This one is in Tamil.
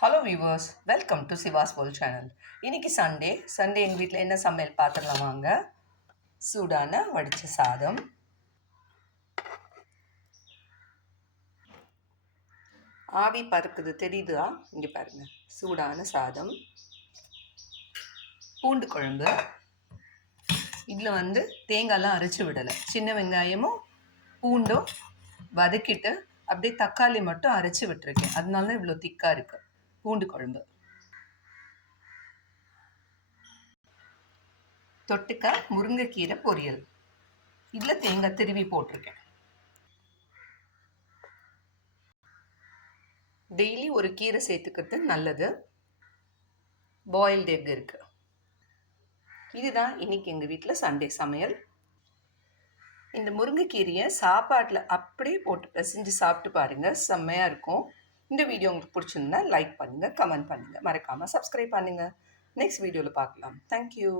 Hello viewers, welcome to Siva's world channel. இன்னைக்கு சண்டே எங்கள் வீட்டில் என்ன சமையல் பார்த்துடலாம் வாங்க. சூடான வடித்த சாதம், ஆவி பறக்குது தெரியுதா? இங்கே பாருங்க, சூடான சாதம், பூண்டு குழம்பு. இதில் தேங்காய்லாம் அரைச்சி விடலை, சின்ன வெங்காயமும் பூண்டும் வதக்கிட்டு அப்படியே தக்காளி மட்டும் அரைச்சி விட்டுருக்கேன். அதனால தான் இவ்வளோ திக்காக இருக்குது. பூண்டு குழம்பு தொட்டுக்க முருங்கைக்கீரை பொரியல். இதில் தேங்காய் திருவி போட்டிருக்கேன். டெய்லி ஒரு கீரை சேர்த்துக்கிறது நல்லது. பாயில்டு எக் இருக்குது. இதுதான் இன்னைக்கு எங்கள் வீட்டில் சண்டே சமையல். இந்த முருங்கைக்கீரையை சாப்பாட்டில் அப்படியே போட்டு பிசைஞ்சு சாப்பிட்டு பாருங்கள், செம்மையாக இருக்கும். இந்த வீடியோ உங்களுக்கு பிடிச்சிருந்தா லைக் பண்ணுங்கள், கமெண்ட் பண்ணுங்கள், மறக்காமல் சப்ஸ்கிரைப் பண்ணுங்கள். நெக்ஸ்ட் வீடியோவில் பார்க்கலாம். தேங்க்யூ.